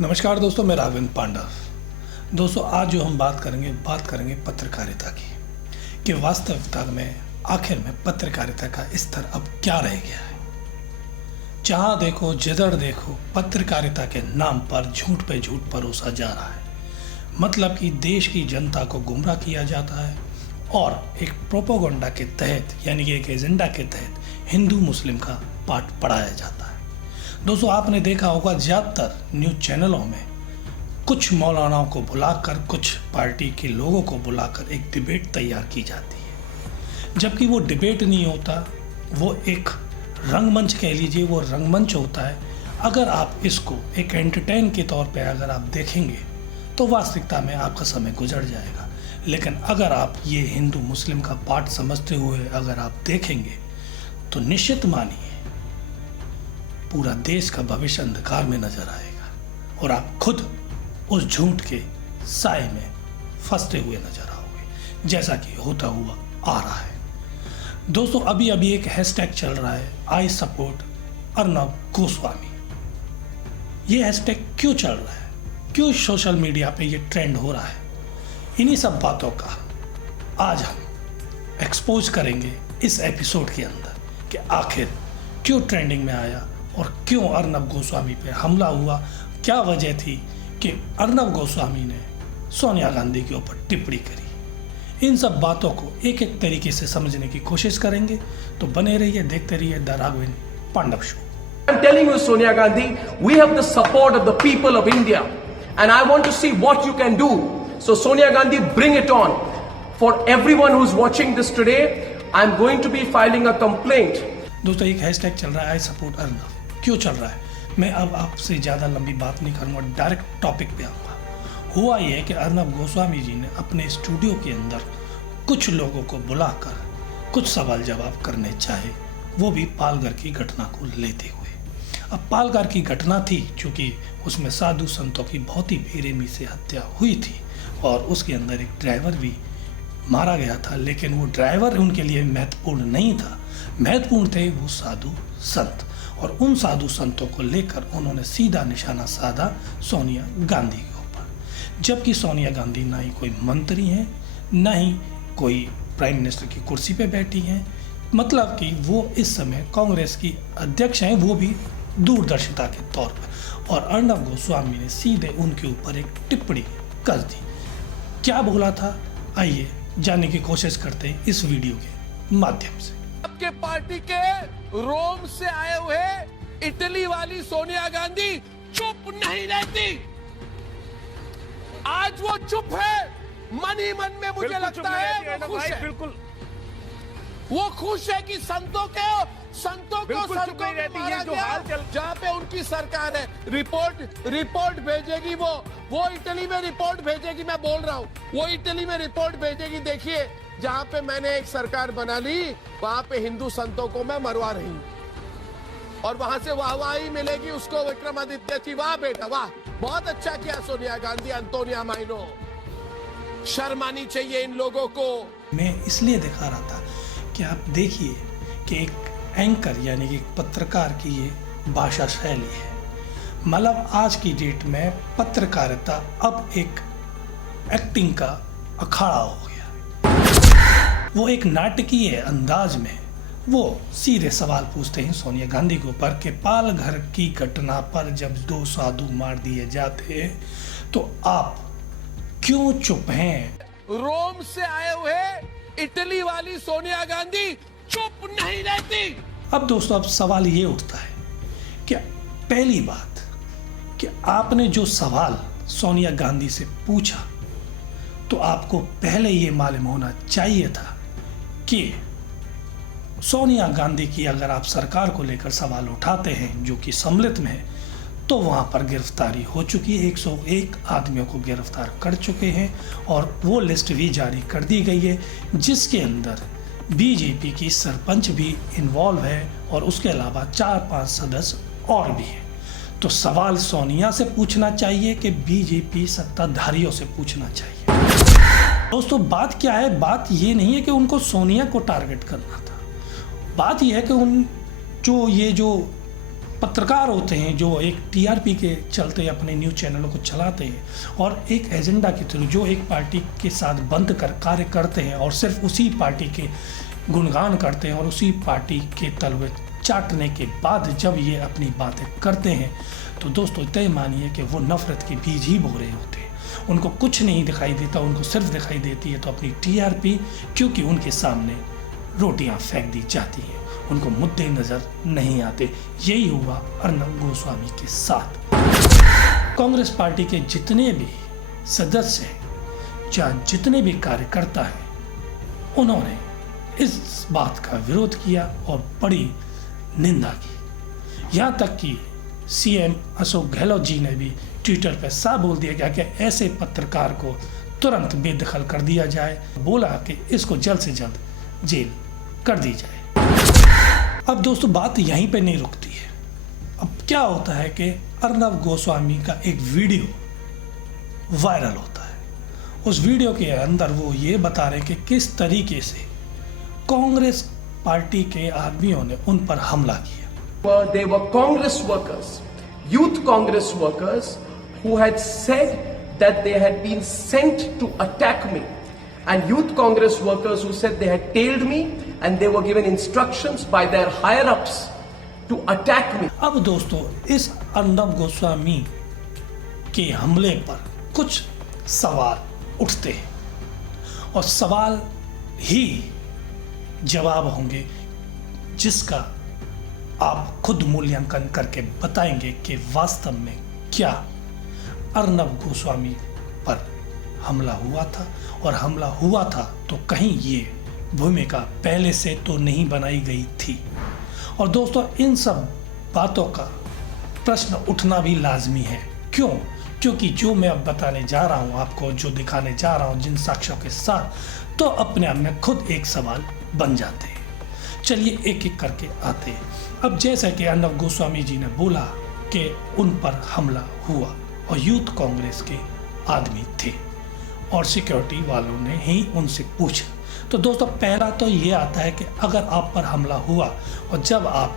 नमस्कार दोस्तों, मैं राघवेंद्र पांडव। दोस्तों, आज जो हम बात करेंगे पत्रकारिता की कि वास्तविकता में आखिर में पत्रकारिता का स्तर अब क्या रह गया है। जहां देखो जिधर देखो पत्रकारिता के नाम पर झूठ पे झूठ परोसा जा रहा है। मतलब कि देश की जनता को गुमराह किया जाता है और एक प्रोपोगंडा के तहत यानी कि एक एजेंडा के तहत हिंदू मुस्लिम का पाठ पढ़ाया जाता है। दोस्तों, आपने देखा होगा ज़्यादातर न्यूज़ चैनलों में कुछ मौलानाओं को बुलाकर, कुछ पार्टी के लोगों को बुलाकर एक डिबेट तैयार की जाती है, जबकि वो डिबेट नहीं होता, वो एक रंगमंच कह लीजिए, वो रंगमंच होता है। अगर आप इसको एक एंटरटेन के तौर पे अगर आप देखेंगे तो वास्तविकता में आपका समय गुजर जाएगा। लेकिन अगर आप ये हिंदू मुस्लिम का पाठ समझते हुए अगर आप देखेंगे तो निश्चित मानिए पूरा देश का भविष्य अंधकार में नजर आएगा और आप खुद उस झूठ के साए में फंसते हुए नजर आओगे, जैसा कि होता हुआ आ रहा है। दोस्तों, अभी एक हैशटैग चल रहा है, आई सपोर्ट अर्नब गोस्वामी। ये हैशटैग क्यों चल रहा है, क्यों सोशल मीडिया पे ये ट्रेंड हो रहा है, इन्हीं सब बातों का आज हम एक्सपोज करेंगे इस एपिसोड के अंदर कि आखिर क्यों ट्रेंडिंग में आया और क्यों अर्नब गोस्वामी पे हमला हुआ। क्या वजह थी कि अर्नब गोस्वामी ने सोनिया गांधी के ऊपर टिप्पणी करी। इन सब बातों को एक एक तरीके से समझने की कोशिश करेंगे, तो बने रहिए, देखते रहिए the Raghavendra Pandav show. I'm telling you, Sonia Gandhi, we have the support of the people of India, and I want to see what you can do. So, Sonia Gandhi, bring it on. For everyone who's watching this today, I'm going to be filing a complaint. दोस्तों, एक hashtag चल रहा है, I support Arnab. क्यों चल रहा है, मैं अब आपसे ज़्यादा लंबी बात नहीं करूँगा, डायरेक्ट टॉपिक पे आऊँगा। हुआ ये है कि अर्नब गोस्वामी जी ने अपने स्टूडियो के अंदर कुछ लोगों को बुलाकर कुछ सवाल जवाब करने चाहे, वो भी पालघर की घटना को लेते हुए। अब पालघर की घटना थी चूँकि उसमें साधु संतों की बहुत ही बेरहमी से हत्या हुई थी और उसके अंदर एक ड्राइवर भी मारा गया था, लेकिन वो ड्राइवर उनके लिए महत्वपूर्ण नहीं था, महत्वपूर्ण थे वो साधु संत। और उन साधु संतों को लेकर उन्होंने सीधा निशाना साधा सोनिया गांधी के ऊपर, जबकि सोनिया गांधी ना ही कोई मंत्री हैं, ना ही कोई प्राइम मिनिस्टर की कुर्सी पे बैठी हैं। मतलब कि वो इस समय कांग्रेस की अध्यक्ष हैं, वो भी दूरदर्शिता के तौर पर। और अर्नब गोस्वामी ने सीधे उनके ऊपर एक टिप्पणी कर दी। क्या बोला था, आइए जानने की कोशिश करते हैं इस वीडियो के माध्यम से। आपके पार्टी के रोम से आए हुए इटली वाली सोनिया गांधी चुप नहीं रहती। आज वो चुप है, मन ही मन में मुझे लगता है वो खुश है। बिल्कुल वो खुश है कि संतों को सड़कों में मारा गया, जहां पे उनकी सरकार है। रिपोर्ट भेजेगी वो इटली में रिपोर्ट भेजेगी, मैं बोल रहा हूं, वो इटली में रिपोर्ट भेजेगी। देखिए, जहां पे मैंने एक सरकार बना ली, वहां पे हिंदू संतों को मैं मरवा रही हूं और वहां से वाहवाही मिलेगी उसको, विक्रमादित्य जी। वाह बेटा वाह, बहुत अच्छा किया सोनिया गांधी, अंतोनिया माइनो। शर्म आनी चाहिए इन लोगों को। मैं इसलिए दिखा रहा था कि आप देखिए कि एक एंकर यानी कि एक पत्रकार की ये भाषा शैली है। मतलब आज की डेट में पत्रकारिता अब एक एक्टिंग का अखाड़ा हो गया। वो एक नाटकीय अंदाज में वो सीधे सवाल पूछते हैं सोनिया गांधी के ऊपर कि पालघर की घटना पर जब 2 साधु मार दिए जाते हैं तो आप क्यों चुप हैं। रोम से आए हुए इटली वाली सोनिया गांधी चुप नहीं रहती। अब दोस्तों, अब सवाल ये उठता है कि पहली बात कि आपने जो सवाल सोनिया गांधी से पूछा तो आपको पहले ये मालूम होना चाहिए था कि सोनिया गांधी की अगर आप सरकार को लेकर सवाल उठाते हैं जो कि सम्मिलित में है, तो वहाँ पर गिरफ्तारी हो चुकी है। 101 आदमियों को गिरफ्तार कर चुके हैं और वो लिस्ट भी जारी कर दी गई है, जिसके अंदर बीजेपी की सरपंच भी इन्वॉल्व है और उसके अलावा 4-5 सदस्य और भी हैं। तो सवाल सोनिया से पूछना चाहिए कि बीजेपी सत्ताधारियों से पूछना चाहिए। दोस्तों, बात क्या है, बात ये नहीं है कि उनको सोनिया को टारगेट करना था। बात यह है कि जो पत्रकार होते हैं जो एक टीआरपी के चलते अपने न्यूज़ चैनलों को चलाते हैं और एक एजेंडा के थ्रू जो एक पार्टी के साथ बंद कर कार्य करते हैं और सिर्फ उसी पार्टी के गुणगान करते हैं और उसी पार्टी के तलवे चाटने के बाद जब ये अपनी बातें करते हैं तो दोस्तों तय मानिए कि वो नफरत के बीज ही बो रहे होते हैं। उनको कुछ नहीं दिखाई देता, उनको सिर्फ दिखाई देती है तो अपनी टीआरपी, क्योंकि उनके सामने रोटियां फेंक दी जाती हैं, उनको मुद्दे नजर नहीं आते। यही हुआ अर्नब गोस्वामी के साथ। कांग्रेस पार्टी के जितने भी सदस्य हैं या जितने भी कार्यकर्ता हैं, उन्होंने इस बात का विरोध किया और बड़ी निंदा की। यहाँ तक कि सीएम अशोक गहलोत जी ने भी ट्विटर पर साफ बोल दिया गया कि ऐसे पत्रकार को तुरंत बेदखल कर दिया जाए। बोला कि इसको जल्द से जल्द जेल कर दी जाए। अब दोस्तों बात यहीं पे नहीं रुकती है। अब क्या होता है कि अर्नब गोस्वामी का एक वीडियो वायरल होता है। उस वीडियो के अंदर वो ये बता रहे हैं कि किस तरीके से कांग्रेस पार्टी के आदमियों ने उन पर हमला किया। They were Congress workers, youth Congress workers, who had said that they had been sent to attack me, and youth Congress workers who said they had tailed me and they were given instructions by their higher-ups to attack me. अब दोस्तों इस अर्नब गोस्वामी के हमले पर कुछ सवाल उठते हैं और सवाल ही जवाब होंगे जिसका आप खुद मूल्यांकन करके बताएंगे कि वास्तव में क्या अर्नब गोस्वामी पर हमला हुआ था, और हमला हुआ था तो कहीं ये भूमिका पहले से तो नहीं बनाई गई थी। और दोस्तों इन सब बातों का प्रश्न उठना भी लाजमी है। क्यों? क्योंकि जो मैं अब बताने जा रहा हूँ आपको, जो दिखाने जा रहा हूँ जिन साक्ष्यों के साथ, तो अपने आप में खुद एक सवाल बन जाते हैं। चलिए एक एक करके आते हैं। अब जैसा कि अर्नब गोस्वामी जी ने बोला कि उन पर हमला हुआ और यूथ कांग्रेस के आदमी थे और सिक्योरिटी वालों ने ही उनसे पूछा, तो दोस्तों पहला तो ये आता है कि अगर आप पर हमला हुआ और जब आप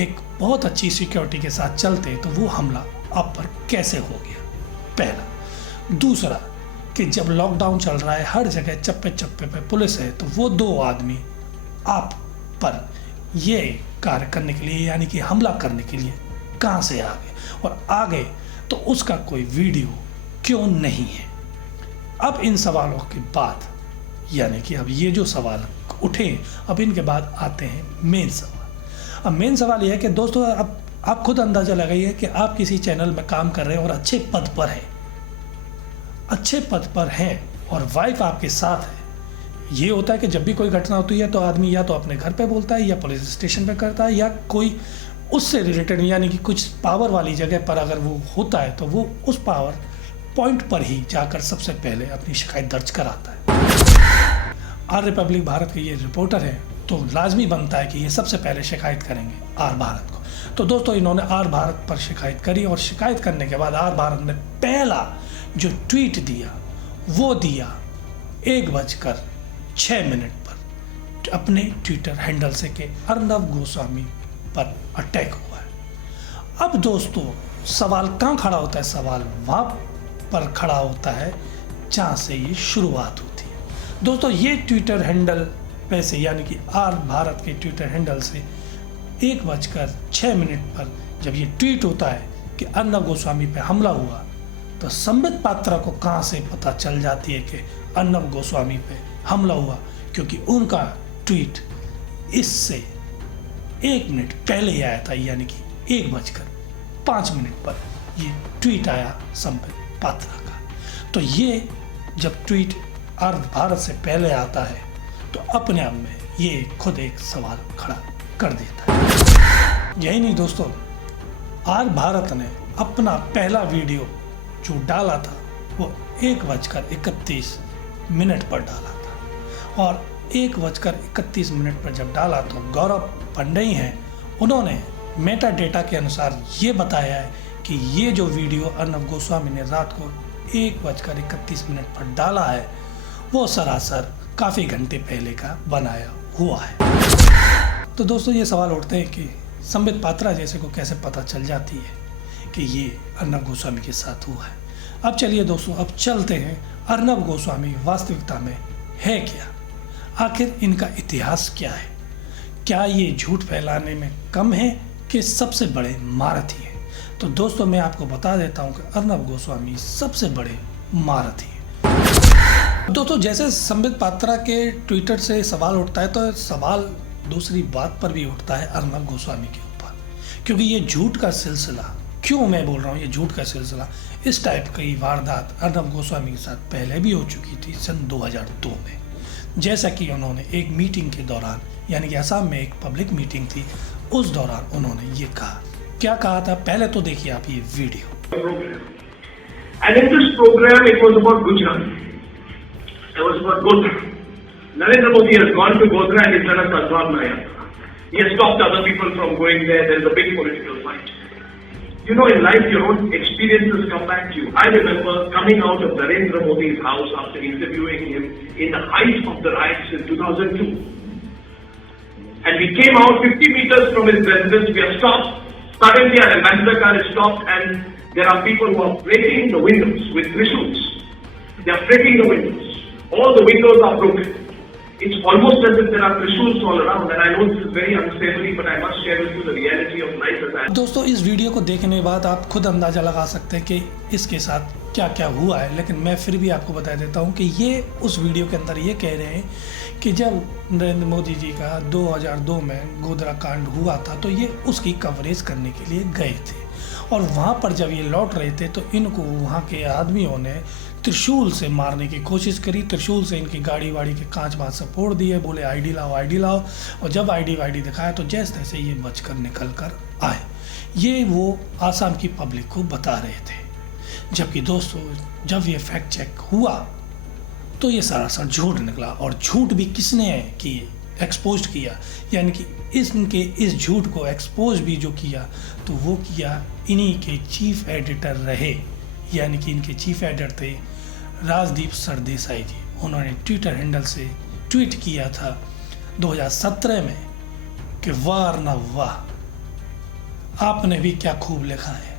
एक बहुत अच्छी सिक्योरिटी के साथ चलते तो वो हमला आप पर कैसे हो गया, पहला। दूसरा कि जब लॉकडाउन चल रहा है, हर जगह चप्पे चप्पे पे पुलिस है, तो वो दो आदमी आप पर ये कार्य करने के लिए यानी कि हमला करने के लिए कहाँ से आ गए, और आ गए तो उसका कोई वीडियो क्यों नहीं है। अब इन सवालों के बाद यानी कि अब ये जो सवाल उठे, अब इनके बाद आते हैं मेन सवाल। अब मेन सवाल ये है कि दोस्तों अब आप खुद अंदाजा लगाइए कि आप किसी चैनल में काम कर रहे हैं और अच्छे पद पर हैं, अच्छे पद पर हैं और वाइफ आपके साथ है। ये होता है कि जब भी कोई घटना होती है तो आदमी या तो अपने घर पे बोलता है या पुलिस स्टेशन पे करता है, या कोई उससे रिलेटेड यानी कि कुछ पावर वाली जगह पर अगर वो होता है तो वो उस पावर पॉइंट पर ही जाकर सबसे पहले अपनी शिकायत दर्ज कराता है। आर रिपब्लिक भारत के ये रिपोर्टर हैं तो लाजमी बनता है कि ये सबसे पहले शिकायत करेंगे आर भारत को। तो दोस्तों इन्होंने आर भारत पर शिकायत करी और शिकायत करने के बाद आर भारत ने पहला जो ट्वीट दिया वो दिया 1:06 पर अपने ट्विटर हैंडल से कि अर्नब गोस्वामी पर अटैक हुआ है। अब दोस्तों सवाल कहाँ खड़ा होता है? सवाल वहाँ पर खड़ा होता है जहाँ से ये शुरुआत होती है। दोस्तों ये ट्विटर हैंडल पे से यानी कि आर भारत के ट्विटर हैंडल से 1:06 पर जब ये ट्वीट होता है कि अर्नब गोस्वामी पे हमला हुआ, तो संबित पात्रा को कहाँ से पता चल जाती है कि अर्नब गोस्वामी पे हमला हुआ, क्योंकि उनका ट्वीट इससे 1 मिनट पहले ही आया था, यानी कि 1:05 पर ये ट्वीट आया संबित पात्रा का। तो ये जब ट्वीट आर भारत से पहले आता है तो अपने आप में ये खुद एक सवाल खड़ा कर देता है। यही नहीं दोस्तों, आर भारत ने अपना पहला वीडियो जो डाला था वो 1:31 पर डाला था, और 1:31 पर जब डाला तो गौरव पंडई हैं, उन्होंने मेटा डेटा के अनुसार ये बताया है कि ये जो वीडियो अर्नब गोस्वामी ने रात को 1:31 पर डाला है वो सरासर काफ़ी घंटे पहले का बनाया हुआ है। तो दोस्तों ये सवाल उठते हैं कि संबित पात्रा जैसे को कैसे पता चल जाती है कि ये अर्नब गोस्वामी के साथ हुआ है। अब चलिए दोस्तों, अब चलते हैं अर्नब गोस्वामी वास्तविकता में है क्या, आखिर इनका इतिहास क्या है, क्या ये झूठ फैलाने में कम है कि सबसे बड़े महारथी हैं। तो दोस्तों मैं आपको बता देता हूं कि अर्नब गोस्वामी सबसे बड़े महारथी हैं। दोस्तों जैसे संबित पात्रा के ट्विटर से सवाल उठता है, तो सवाल दूसरी बात पर भी उठता है अर्नब गोस्वामी के ऊपर, क्योंकि ये झूठ का सिलसिला, क्यों मैं बोल रहा हूँ ये झूठ का सिलसिला, इस टाइप की वारदात अर्नब गोस्वामी के साथ पहले भी हो चुकी थी सन 2002 में। जैसा कि उन्होंने एक मीटिंग के दौरान, यानी कि असम में एक पब्लिक मीटिंग थी, उस दौरान उन्होंने ये कहा। क्या कहा था पहले तो देखिए आप ये video. And in this program, it was about Gujarat. It was about Godhra. Narendra Modi has gone to Godhra and he's done a Sadbhavna Yatra. He has stopped other people from going there. There's a big political fight. You know, in life, your own experiences come back to you. I remember coming out of Narendra Modi's house after interviewing him in the height of the riots in 2002. And we came out 50 meters from his residence. We are stopped. Suddenly, our ambassador car is stopped and there are people who are breaking the windows with trissuls. They are breaking the windows. All the windows are broken. It's almost as if there are trissuls all around, and I know this is very unsavory, but I must share with you the reality of life as I. दोस्तों इस video को देखने के बाद आप खुद अंदाजा लगा सकते हैं कि इसके साथ क्या क्या हुआ है, लेकिन मैं फिर भी आपको बता देता हूं कि ये उस वीडियो के अंदर ये कह रहे हैं कि जब नरेंद्र मोदी जी का 2002 में गोधरा कांड हुआ था, तो ये उसकी कवरेज करने के लिए गए थे, और वहाँ पर जब ये लौट रहे थे तो इनको वहाँ के आदमियों ने त्रिशूल से मारने की कोशिश करी। त्रिशूल से इनकी गाड़ी वाड़ी के कांच वाँच से फोड़ दिए, बोले आईडी लाओ आईडी लाओ, और जब आईडी वाईडी दिखाया तो जैसे तैसे ये बचकर निकल कर आए। ये वो आसाम की पब्लिक को बता रहे थे, जबकि दोस्तों जब ये फैक्ट चेक हुआ तो ये सरासर झूठ निकला। और झूठ भी किसने किए, एक्सपोज किया, यानी कि इनके इस झूठ को एक्सपोज भी जो किया तो वो किया इन्हीं के चीफ एडिटर रहे, यानी कि इनके चीफ एडिटर थे राजदीप सरदेसाई जी। उन्होंने ट्विटर हैंडल से ट्वीट किया था 2017 में कि वाह ना वाह, आपने भी क्या खूब लिखा है।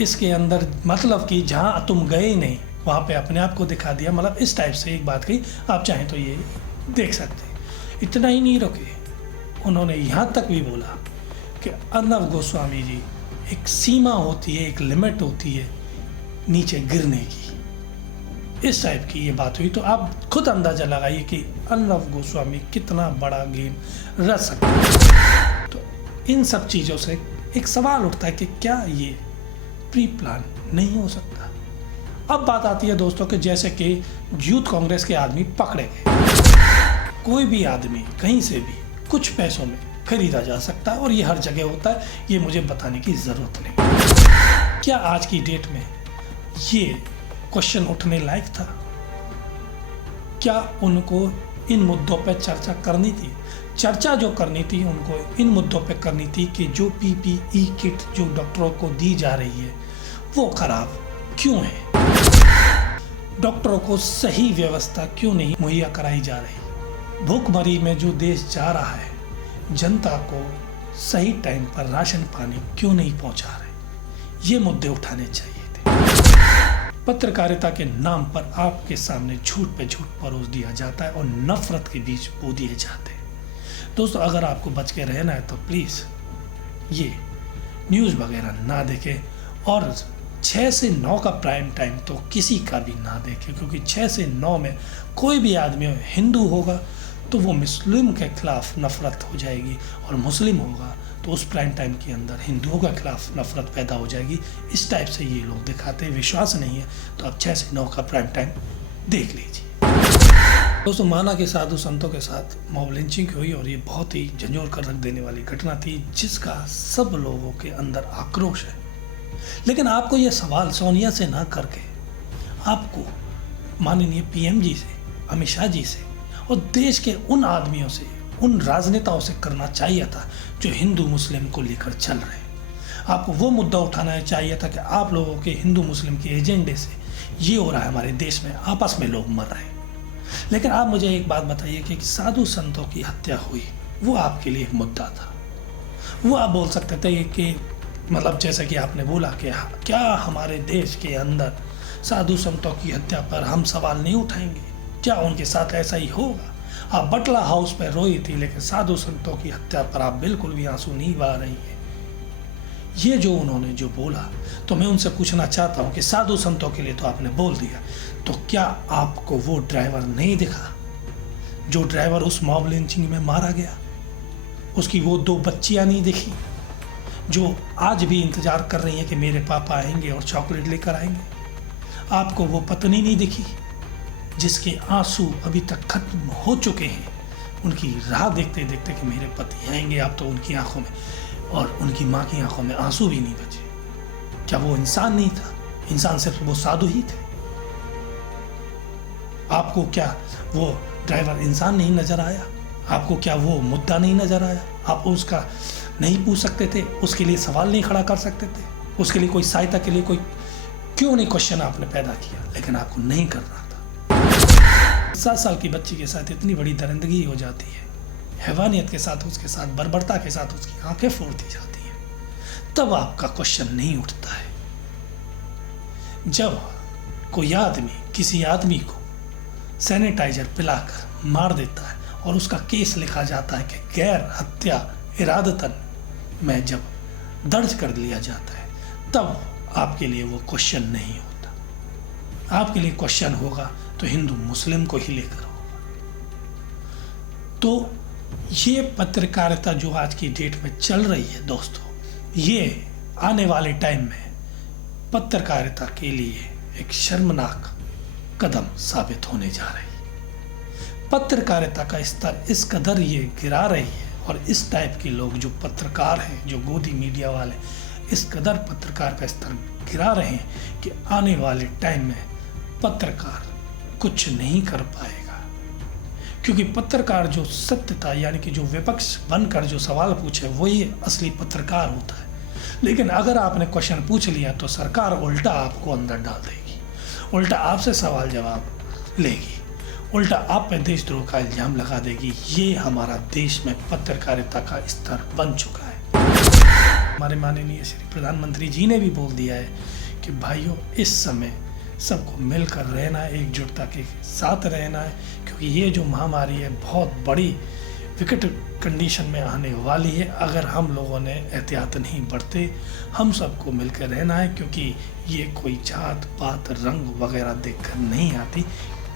इसके अंदर मतलब कि जहां तुम गए नहीं वहां पे अपने आप को दिखा दिया, मतलब इस टाइप से एक बात कही। आप चाहें तो ये देख सकते हैं। इतना ही नहीं रुके, उन्होंने यहाँ तक भी बोला कि अर्नब गोस्वामी जी, एक सीमा होती है, एक लिमिट होती है नीचे गिरने की। इस टाइप की ये बात हुई, तो आप खुद अंदाजा लगाइए कि अर्नब गोस्वामी कितना बड़ा गेम रच सकता है। तो इन सब चीज़ों से एक सवाल उठता है कि क्या ये प्री प्लान नहीं हो सकता। अब बात आती है दोस्तों कि जैसे कि यूथ कांग्रेस के आदमी पकड़े गए। कोई भी आदमी कहीं से भी कुछ पैसों में खरीदा जा सकता है, और ये हर जगह होता है, ये मुझे बताने की ज़रूरत नहीं। क्या आज की डेट में ये क्वेश्चन उठने लायक था? क्या उनको इन मुद्दों पर चर्चा करनी थी? चर्चा जो करनी थी उनको इन मुद्दों पर करनी थी कि जो PPE किट जो डॉक्टरों को दी जा रही है वो खराब क्यों है, डॉक्टरों को सही व्यवस्था क्यों नहीं मुहैया कराई जा रही, भूखमरी में जो देश जा रहा है जनता को सही टाइम पर राशन पानी क्यों नहीं पहुंचा रहे, ये मुद्दे उठाने चाहिए थे। पत्रकारिता के नाम पर आपके सामने झूठ पे झूठ परोस दिया जाता है और नफरत के बीच बो दिए जाते हैं। दोस्तों अगर आपको बच के रहना है तो प्लीज़ ये न्यूज़ वगैरह ना देखें, और 6 से 9 का प्राइम टाइम तो किसी का भी ना देखें, क्योंकि 6 से 9 में कोई भी आदमी हिंदू होगा तो वो मुस्लिम के खिलाफ नफरत हो जाएगी, और मुस्लिम होगा तो उस प्राइम टाइम के अंदर हिंदुओं के खिलाफ नफरत पैदा हो जाएगी। इस टाइप से ये लोग दिखाते हैं। विश्वास नहीं है तो आप 6 से 9 का प्राइम टाइम देख लीजिए। दोस्तों माना कि साधु संतों के साथ मॉब लिंचिंग हुई, और ये बहुत ही झंझोर कर रख देने वाली घटना थी, जिसका सब लोगों के अंदर आक्रोश है। लेकिन आपको ये सवाल सोनिया से ना करके आपको माननीय PM जी से, अमित शाह जी से और देश के उन आदमियों से, उन राजनेताओं से करना चाहिए था जो हिंदू मुस्लिम को लेकर चल रहे हैं। आपको वो मुद्दा उठाना चाहिए था कि आप लोगों के हिंदू मुस्लिम के एजेंडे से ये हो रहा है, हमारे देश में आपस में लोग मर रहे हैं। लेकिन आप मुझे एक बात बताइए कि साधु संतों की हत्या हुई वो आपके लिए एक मुद्दा था, वो आप बोल सकते थे कि मतलब जैसा कि आपने बोला कि क्या हमारे देश के अंदर साधु संतों की हत्या पर हम सवाल नहीं उठाएंगे, क्या उनके साथ ऐसा ही होगा? आप बटला हाउस पर रोई थी, लेकिन साधु संतों की हत्या पर आप बिल्कुल भी आंसू नहीं बहा रही हैं। ये जो उन्होंने जो बोला, तो मैं उनसे पूछना चाहता हूँ कि साधु संतों के लिए तो आपने बोल दिया, तो क्या आपको वो ड्राइवर नहीं दिखा जो ड्राइवर उस मॉब लिंचिंग में मारा गया? उसकी वो 2 बच्चियां नहीं दिखी जो आज भी इंतजार कर रही हैं कि मेरे पापा आएंगे और चॉकलेट लेकर आएंगे? आपको वो पत्नी नहीं दिखी जिसके आंसू अभी तक खत्म हो चुके हैं, उनकी राह देखते देखते कि मेरे पति आएंगे? आप तो उनकी आंखों में और उनकी माँ की आंखों में आंसू भी नहीं बचे। क्या वो इंसान नहीं था? इंसान सिर्फ वो साधु ही थे। आपको क्या वो ड्राइवर इंसान नहीं नजर आया? आपको क्या वो मुद्दा नहीं नजर आया? आप उसका नहीं पूछ सकते थे? उसके लिए सवाल नहीं खड़ा कर सकते थे? उसके लिए कोई सहायता के लिए कोई क्यों नहीं क्वेश्चन आपने पैदा किया? लेकिन आपको नहीं कर रहा था। 7 साल की बच्ची के साथ इतनी बड़ी दरिंदगी हो जाती है, हैवानियत के साथ, उसके साथ बर्बरता के साथ उसकी आंखें फोड़ दी जाती हैं, तब आपका क्वेश्चन नहीं उठता है। जब कोई आदमी किसी आदमी को सैनिटाइजर पिलाकर मार देता है और उसका केस लिखा जाता है कि गैर हत्या इरादतन में जब दर्ज कर लिया जाता है, तब आपके लिए वो क्वेश्चन नहीं होता। आपके लिए क्वेश्चन होगा तो हिंदू मुस्लिम को ही लेकर होगा। तो ये पत्रकारिता जो आज की डेट में चल रही है दोस्तों, ये आने वाले टाइम में पत्रकारिता के लिए एक शर्मनाक कदम साबित होने जा रही है। पत्रकारिता का स्तर इस कदर ये गिरा रही है और इस टाइप के लोग जो पत्रकार हैं, जो गोदी मीडिया वाले, इस कदर पत्रकार का स्तर गिरा रहे हैं कि आने वाले टाइम में पत्रकार कुछ नहीं कर पाएगा। क्योंकि पत्रकार जो सत्यता यानी कि जो विपक्ष बनकर जो सवाल पूछे वही असली पत्रकार होता है। लेकिन अगर आपने क्वेश्चन पूछ लिया तो सरकार उल्टा आपको अंदर डाल देगी, उल्टा आपसे सवाल जवाब लेगी, उल्टा आप पे देशद्रोह का इल्जाम लगा देगी। ये हमारा देश में पत्रकारिता का स्तर बन चुका है। हमारे माननीय श्री प्रधानमंत्री जी ने भी बोल दिया है कि भाइयों, इस समय सबको मिलकर रहना है, एकजुटता के साथ रहना है, क्योंकि ये जो महामारी है बहुत बड़ी विकट कंडीशन में आने वाली है। अगर हम लोगों ने एहतियात नहीं बरते, हम सबको मिलकर रहना है, क्योंकि ये कोई जात पात रंग वगैरह देखकर नहीं आती।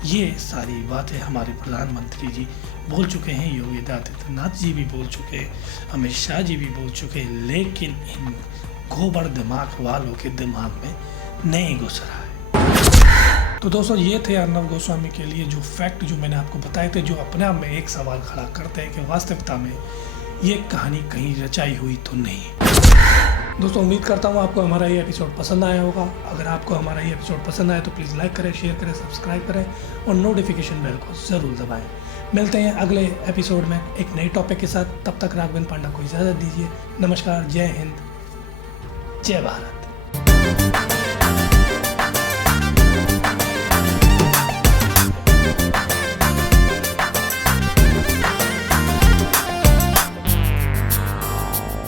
ये सारी बातें हमारे प्रधानमंत्री जी बोल चुके हैं, योगी आदित्यनाथ जी भी बोल चुके हैं, अमित शाह जी भी बोल चुके हैं, लेकिन इन गोबर दिमाग वालों के दिमाग में नहीं घुस रहा है। तो दोस्तों, ये थे अर्नब गोस्वामी के लिए जो फैक्ट जो मैंने आपको बताए थे, जो अपने आप में एक सवाल खड़ा करते हैं कि वास्तविकता में ये कहानी कहीं रचाई हुई तो नहीं। दोस्तों, उम्मीद करता हूँ आपको हमारा ये एपिसोड पसंद आया होगा। अगर आपको हमारा ये एपिसोड पसंद आया तो प्लीज़ लाइक करें, शेयर करें, सब्सक्राइब करें और नोटिफिकेशन बेल को ज़रूर दबाएं। मिलते हैं अगले एपिसोड में एक नए टॉपिक के साथ। तब तक राघवेंद्र पांडा को इजाज़त दीजिए। नमस्कार, जय हिंद, जय भारत।